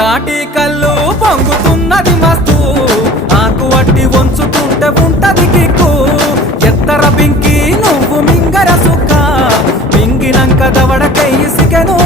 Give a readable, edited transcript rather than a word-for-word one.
తాటి కళ్ళు పొంగుతున్నది మస్తు ఆకు వట్టి వంచుతుంటే ఉంటది కిక్కు ఎత్తర పింకి నువ్వు మింగర సుక్క మింగినంక దవడకై సిగను